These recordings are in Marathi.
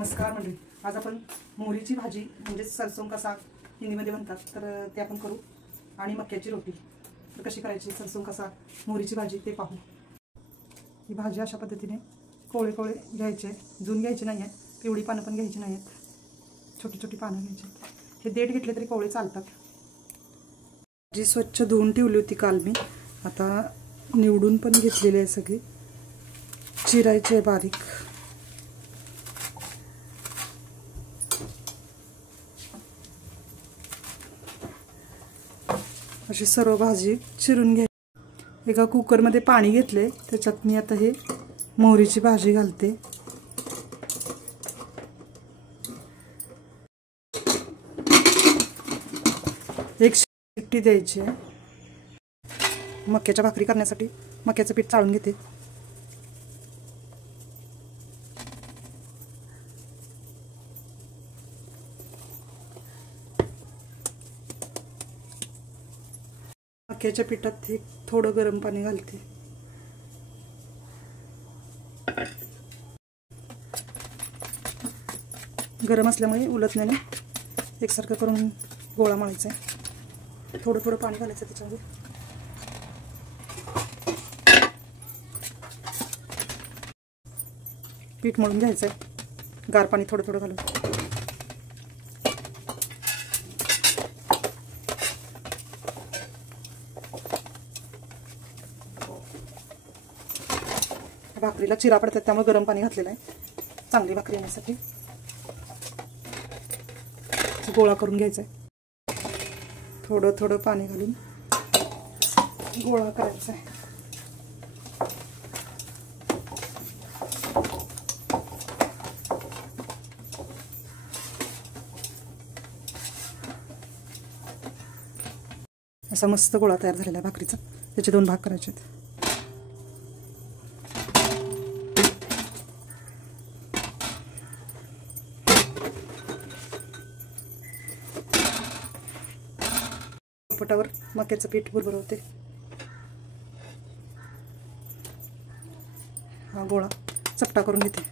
नमस्कार मंडळी, आज आपण मोहरीची भाजी म्हणजे सरसों का साग हिंदीमध्ये म्हणतात, तर ते आपण करू. आणि मक्याची रोटी. तर कशी करायची सरसों का साग मोहरीची भाजी ते पाहू. ही भाजी अशा पद्धतीने कोळे कोळे घ्यायचे, जून घ्यायचे नाही आहेत, पिवळी पानं पण घ्यायची नाही आहेत, छोटी छोटी पानं घ्यायची. हे देठ घेतले तरी कोळे चालतात. भाजी स्वच्छ धुवून ठेवली होती काल मी, आता निवडून पण घेतलेली आहे सगळी. चिरायची आहे बारीक. अशी सर्व भाजी चिरून घ्या. एका कुकरमध्ये पाणी घेतले, त्याच्यात मी आता हे मोहरीची भाजी घालते. एक शिट्टी द्यायची. मक्याच्या भाकरी करण्यासाठी मक्याचं पीठ चाळून घेते. मक्याच्या पिठात एक थोडं गरम पाणी घालते. गरम असल्यामुळे उलटण्याने एकसारखं करून गोळा मळायचा आहे. थोडं थोडं पाणी घालायचं त्याच्यामध्ये. पीठ मळून घ्यायचं आहे, गार पाणी थोडं थोडं घालून. भाकरीला चिरा पडतात त्यामुळे गरम पाणी घातलेलं आहे, चांगली भाकरी येण्यासाठी. गोळा करून घ्यायचा आहे. थोडं थोडं पाणी घालून गोळा करायचा आहे. असा मस्त गोळा तयार झालेला आहे भाकरीचा. त्याचे 2 भाग करायचे आहेत. पटावर मक्याचं पीठ भरभरवते. हा गोळा चपटा करून घेते.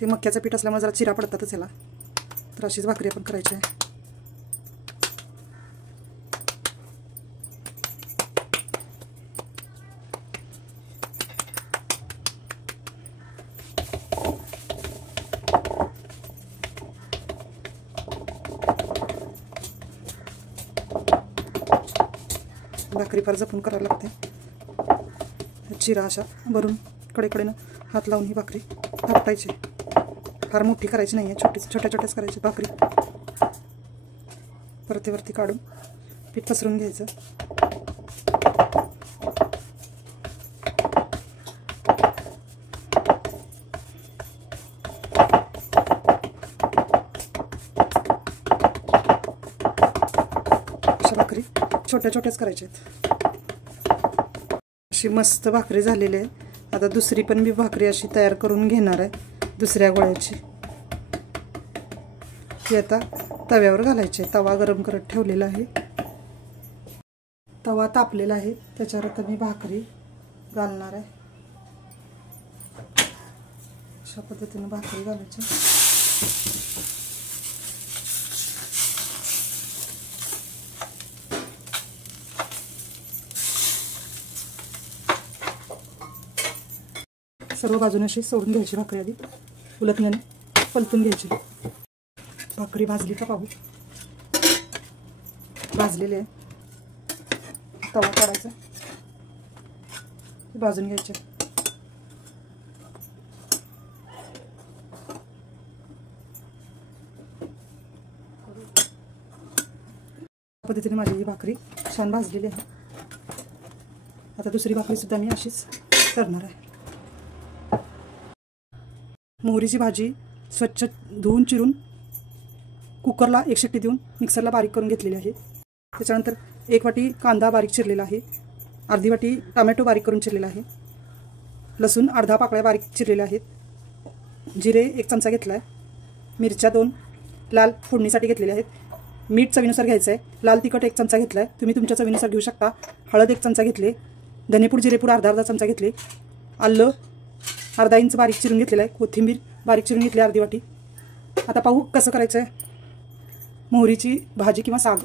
हे मक्याचं पीठ असल्यामुळे जरा चिरा पडतातच याला, तर अशीच भाकरी आपण करायची आहे. भाकरी फार जपून करायला लागते. चिरा अशा भरून कडेकडेनं हात लावून ही भाकरी थापटायची. फार मोठी करायची नाही आहे, छोट्या छोट्याच करायची भाकरी. वरती काढून पीठ पसरून घ्यायचं. अशा भाकरी छोट्या छोट्याच करायच्या आहेत. अशी मस्त भाकरी झालेली आहे. आता दुसरी पण मी भाकरी अशी तयार करून घेणार आहे, दुसऱ्या गोळ्याची. ती आता तव्यावर घालायची आहे. तवा गरम करत ठेवलेला आहे. तवा तापलेला आहे, त्याच्यावर आता मी भाकरी घालणार आहे. अशा पद्धतीने भाकरी घालायची. सर्व बाजूने अशी सोडून घ्यायची भाकरी. आधी उलटण्याने पलटून घ्यायची. भाकरी भाजली का पाहू. भाजलेली आहे. तवा काढायचा, भाजून घ्यायचे. पद्धतीने माझी ही भाकरी छान भाजलेली आहे. आता दुसरी भाकरी सुद्धा मी अशीच करणार आहे. मोहरीची भाजी स्वच्छ धुवून चिरून कुकरला एक शिट्टी देऊन मिक्सरला बारीक करून घेतलेली आहे. त्याच्यानंतर 1 वाटी कांदा बारीक चिरलेला आहे, अर्धी वाटी टोमॅटो बारीक करून चिरलेला आहे, लसूण अर्धा पाकळ्या बारीक चिरलेल्या आहेत, जिरे 1 चमचा घेतला आहे, मिरच्या 2 लाल फोडणीसाठी घेतलेल्या आहेत, मीठ चवीनुसार घ्यायचं आहे, लाल तिखट 1 चमचा घेतला आहे, तुम्ही तुमच्या चवीनुसार घेऊ शकता, हळद 1 चमचा घेतले, धनेपूड जिरेपूड अर्धा चमचा घेतले, आलं अर्धा इंच बारीक चिरून घेतलेला आहे, कोथिंबीर बारीक चिरून घेतली अर्धी वाटी, आता पाहू कसं करायचं आहे मोहरीची भाजी किंवा साग.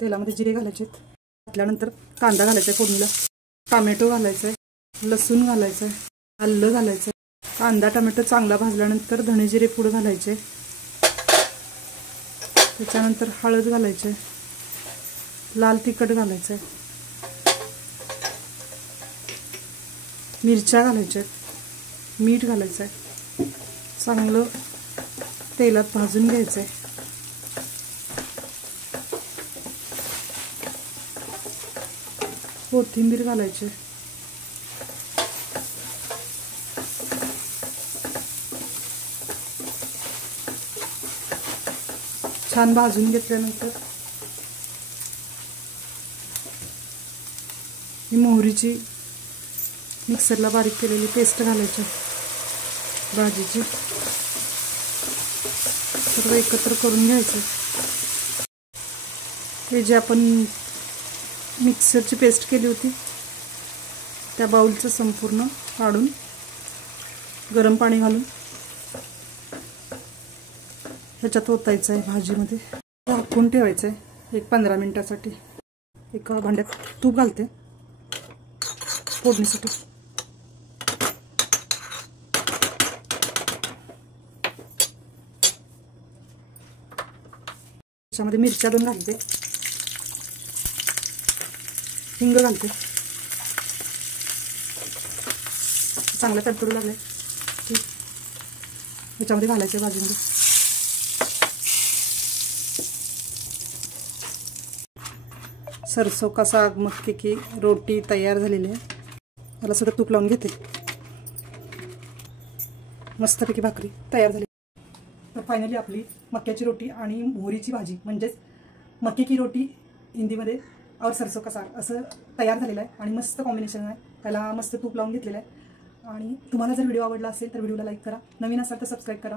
तेलामध्ये जिरे घालायचे, घातल्यानंतर कांदा घालायचा आहे फोडणीला, टोमॅटो घालायचा आहे, लसूण घालायचं आहे, आलं घालायचं आहे. कांदा टोमॅटो चांगला भाजल्यानंतर धणे जिरे पूड घालायचे, त्याच्यानंतर हळद घालायचे, लाल तिखट घालायचं आहे, मिरच्या घालायच्या, मीठ घालायचं आहे. चांगलं तेलात भाजून घ्यायचं आहे. कोथिंबीर घालायची, छान भाजून घेतल्यानंतर ही मोहरीची मिक्सरला बारीक केलेली पेस्ट घालायची भाजीची, सर्व एकत्र करून घ्यायचं. हे जे आपण मिक्सरची पेस्ट केली होती त्या बाउलचं संपूर्ण काढून गरम पाणी घालून ह्याच्यात ओतायचं आहे भाजीमध्ये. झाकून ठेवायचं आहे 15 मिनिटासाठी. एका भांड्यात तूप घालते फोडणीसाठी. त्याच्यामध्ये मिरच्या 2 घालते, हिंग घालते. चांगलं तडतडू लागले की ह्याच्यामध्ये घालायचे भाजीमध्ये. सरसों का साग मक्के की रोटी तयार झालेली आहे. त्याला सगळं तूप लावून घेते. मस्तपैकी भाकरी तयार झाली. तर फायनली आपली मक्याची रोटी आणि मोहरीची भाजी म्हणजेच मक्के की रोटी हिंदीमध्ये और सरसों का साग असं तयार झालेलं आहे. आणि मस्त कॉम्बिनेशन आहे. त्याला मस्त तूप लावून घेतलेलं आहे. आणि तुम्हाला जर व्हिडिओ आवडला असेल तर व्हिडिओला लाईक करा, नवीन असाल तर सबस्क्राईब करा.